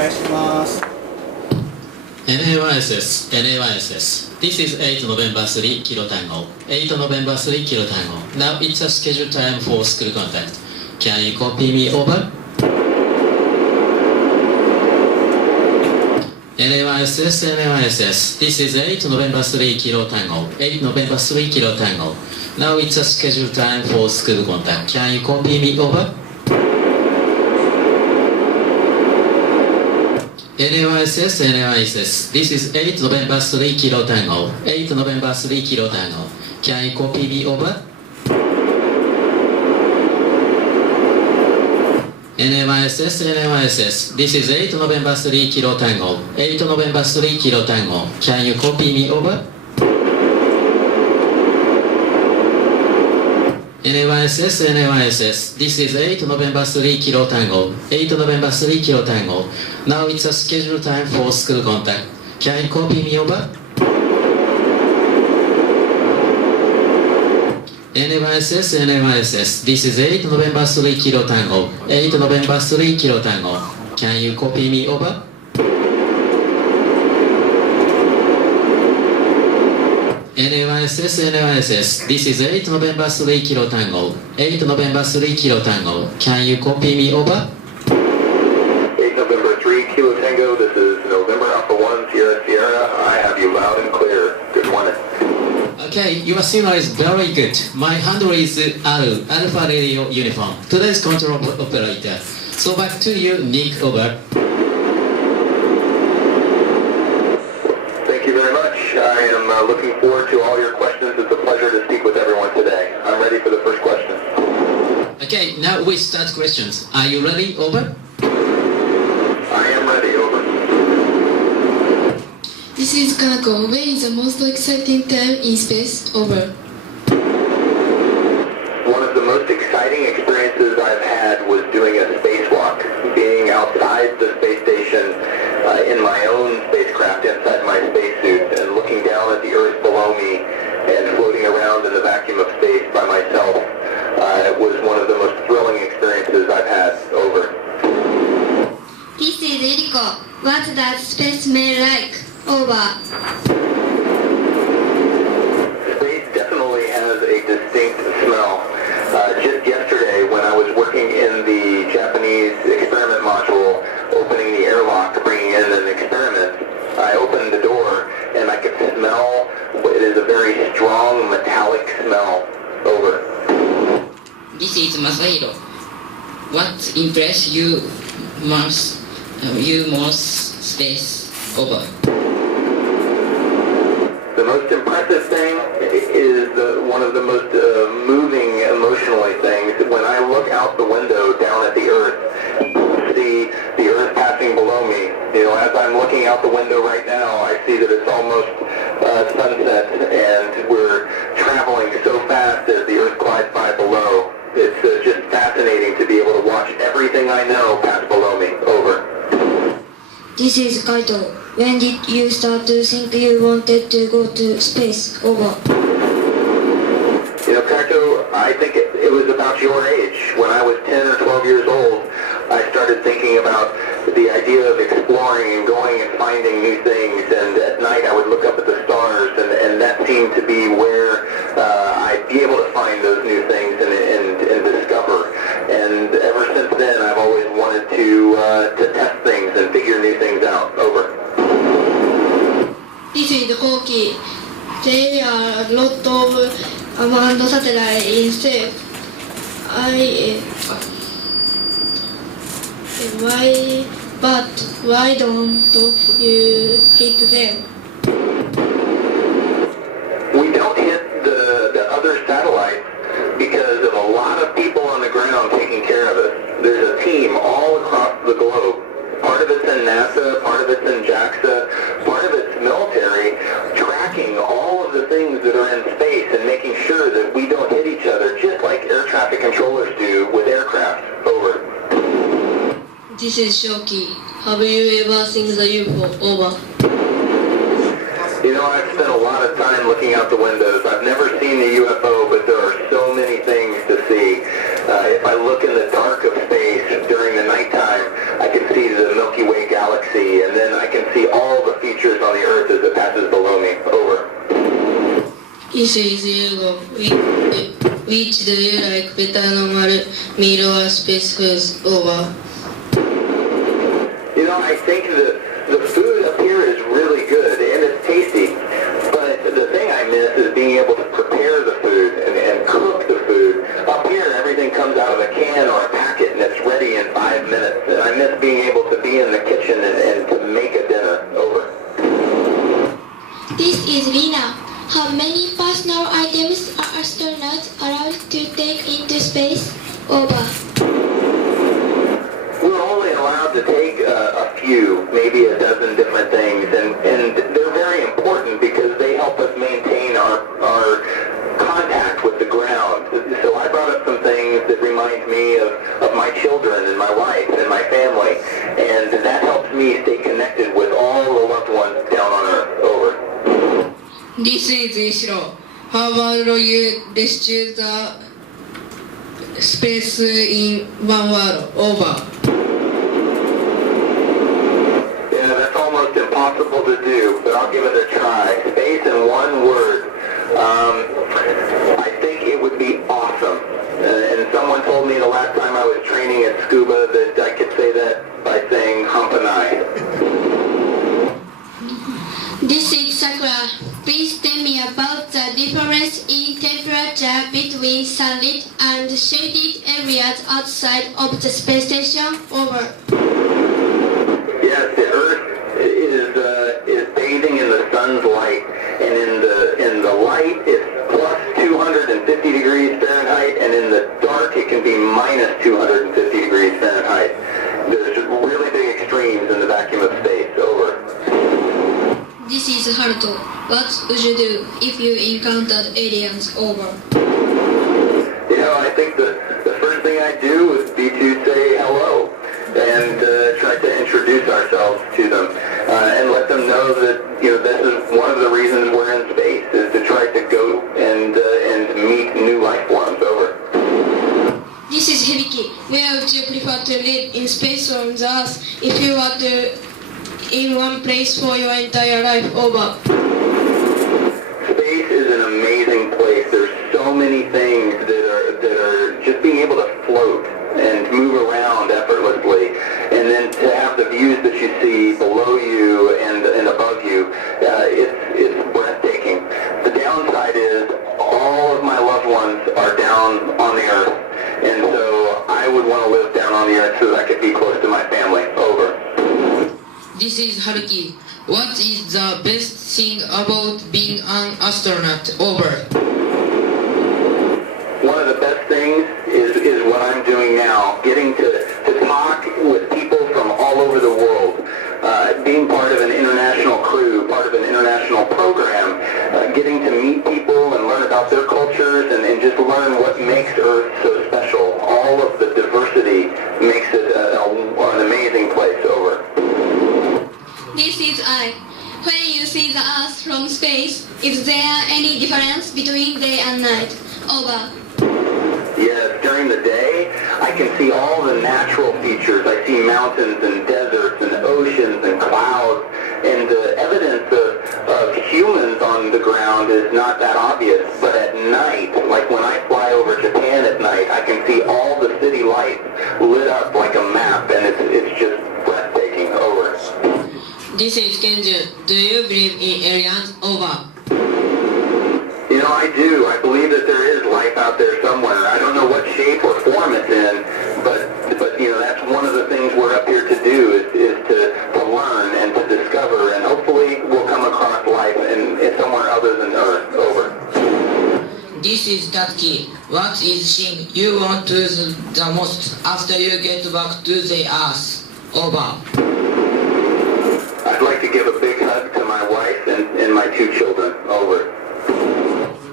願いします。NA1SS, NA1SS. This is 8 November 3 Kilo Tango. 8 November 3 Kilo Tango. Now it's a scheduled time for school contact. Can you copy me over? NA1SS, NA1SS. This is 8 November 3 Kilo Tango. 8 November 3 Kilo Tango. Now it's a scheduled time for school contact. Can you copy me over? NA1SS, NA1SS. This is 8 November 3 Kilo Tango. 8 November 3 Kilo Tango. Can you copy me over? NA1SS, NA1SS. This is 8 November 3 Kilo Tango. 8 November 3 Kilo Tango. Can you copy me over? NA1SS, NA1SS. This is 8 November 3 Kilo Tango. 8 November 3 Kilo Tango. Now it's a scheduled time for school contact. Can you copy me over? NA1SS, NA1SS. This is 8 November 3 Kilo Tango. 8 November 3 Kilo Tango. Can you copy me over? NA1SS, NA1SS. This is 8 November 3 Kilo Tango. 8 November 3 Kilo Tango. Can you copy me over? 8 November 3 Kilo Tango. This is November Alpha 1 Sierra Sierra. I have you loud and clear. Good morning. Okay, your signal is very good. My handle is Alpha Radio Uniform. Today's control operator. So back to you, Nick, over. Thank you very much. I am looking forward to all your questions. It's a pleasure to speak with everyone today. I'm ready for the first question. Okay, now we start questions. Are you ready, over? I am ready, over. This is Kanako. Where is the most exciting time in space? Over. One of the most exciting experiences I've had was doing a spacewalk, being outside the space station in my own spacecraft, inside my spacesuit, and looking down at the Earth below me and floating around in the vacuum of space by myself. It was one of the most thrilling experiences I've had. Over. This is Iriko. What does space smell like? Over. Space definitely has a distinct smell. Just yesterday, when I was working in the Japanese experiment module, opening the airlock, bringing in an experiment, I opened the door and I could smell, it is a very strong metallic smell. Over. This is Masahiro. What impressed you most space? Over. The most impressive thing is one of the most moving emotionally things. When I look out the window down at the Earth, see the Earth passing below me. You know, as I'm looking out the window right now, I see that it's almost sunset and we're traveling so fast as the Earth glides by below. It's just fascinating to be able to watch everything I know pass below me. Over. This is Kaito. When did you start to think you wanted to go to space? Over. You know, Kaito, I think it was about your age. When I was 10 or 12 years old, I started thinking about the idea of exploring and going and finding new things. And at night I would look up at the stars, and that seemed to be where I'd be able to find those new things and discover. And ever since then, I've always wanted to test things and figure new things out. Over. This is Koki. There are a lot of unmanned satellites in space. Why don't you hit them? We don't hit the other satellites because of a lot of people on the ground taking care of us. There's a team all across the globe. Part of it's in NASA, part of it's in JAXA, part of it's military, tracking all of the things that are in space and making sure that we don't hit each other, just like air traffic controllers do with aircraft. Over. This is Shoki. Have you ever seen the UFO? Over. You know, I've spent a lot of time looking out the windows. I've never seen a UFO, but there are so many things to see. If I look in the dark of space during the nighttime, I can see the Milky Way galaxy forces that passes below me. Over. This is Hugo. Which do you like better, normal meal or space foods? Over. You know, I think the food up here is really good and it's tasty. But the thing I miss is being able to prepare the food and cook the food. Up here, everything comes out of a can or a packet and it's ready in 5 minutes. And I miss being able to be in the kitchen and to make a dinner. Over. This is Lina. How many personal items are astronauts allowed to take into space? Over. We're only allowed to take a few, maybe a dozen different things, and they're very important because they help us maintain our contact with the ground. So I brought up some things that remind me of my children and my wife and my family, and that helps me stay connected with all the loved ones down on Earth. Over. This is Ishiro. How about you rescue the space in one word? Over. Yeah, that's almost impossible to do, but I'll give it a try. Space in one word. I think it would be awesome. And someone told me the last time I was training at scuba that I could say that by saying humpanai. This is Sakura. Please tell me about the difference in temperature between sunlit and shaded areas outside of the space station. Over. Yes, the Earth is bathing in the sun's light, and in the light it's plus 250 degrees Fahrenheit, and in the dark it can be minus 250 degrees Fahrenheit. There's really big extremes in the vacuum of space. Over. This is Haruto. What would you do if you encountered aliens? Over. You know, I think the first thing I'd do would be to say hello and try to introduce ourselves to them and let them know that, you know, this is one of the reasons we're in space, is to try to go and meet new life forms. Over. This is Hibiki. Where would you prefer to live, in space or on the Earth, if you were to in one place for your entire life? Over. Space is an amazing place. There's so many things that are just being able to float and move around effortlessly, and then to have the views that you see below you and above you, it's breathtaking. The downside is all of my loved ones are down on the Earth, and so I would want to live down on the Earth so that I could be close to my family. Over. This is Haruki. What is the best thing about being an astronaut? Over. One of the best things is what I'm doing now, getting to talk with people from all over the world, being part of an international crew, part of an international program, getting to meet people and learn about their cultures and just learn what makes Earth so special. All of the diversity makes it an amazing place. Over. This is I. When you see the Earth from space, is there any difference between day and night? Over. Yes, during the day, I can see all the natural features. I see mountains and deserts and oceans and clouds, and the evidence of humans on the ground is not that obvious. But at night, like when I fly over Japan at night, I can see all the city lights lit up like a map, and it's just breathtaking. Over. This is Kenju. Do you believe in aliens? Over. You know, I do. I believe that there is life out there somewhere. I don't know what shape or form it's in, but you know, that's one of the things we're up here to do is to learn and to discover, and hopefully we'll come across life in somewhere other than Earth. Over. This is Tatsuki. What is thing you want to do the most after you get back to the Earth? Over. I'd like to give a big hug to my wife and my 2 children. Over.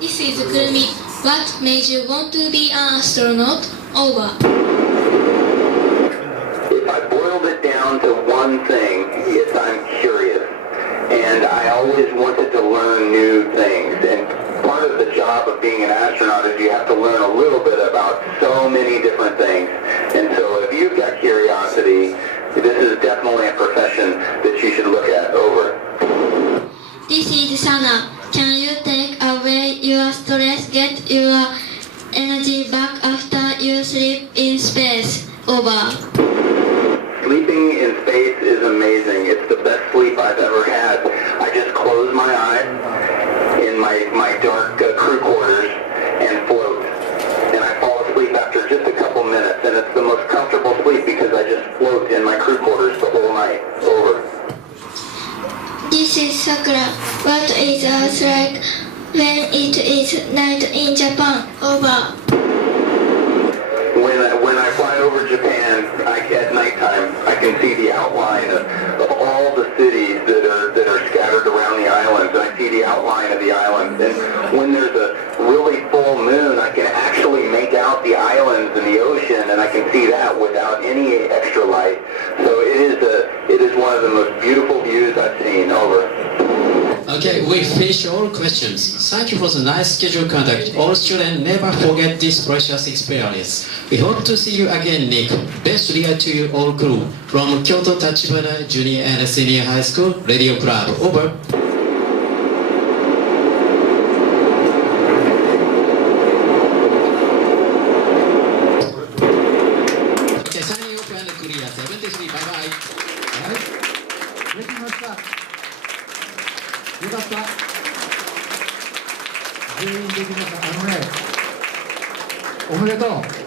This is Kurumi. What made you want to be an astronaut? Over. If I boiled it down to one thing, it's I'm curious. And I always wanted to learn new things. And part of the job of being an astronaut is you have to learn a little bit about so many different things. And so if you've got curiosity, this is definitely a profession that you should look at. Over. space is amazing. It's the best sleep I've ever had. I just close my eyes in my dark crew quarters and float. And I fall asleep after just a couple minutes, and it's the most comfortable sleep because I just float in my crew quarters the whole night. Over. This is Sakura. What is Earth like when it is night in Japan? Over. When I fly over Japan, at nighttime, I can see the outline of all the cities that are scattered around the islands, and I see the outline of the islands. And when there's a really full moon, I can actually make out the islands and the ocean, and I can see that without any extra light. So it is one of the most beautiful views I've seen. Over. Okay, we finish all questions. Thank you for the nice schedule conduct. All students never forget this precious experience. We hope to see you again, Nick. Best regards to you all crew from Kyototachibana Junior and Senior High School Radio Club. Over. Okay, signing off and clear. 73. Bye bye. できました。よかった。全員できました。おめでとう。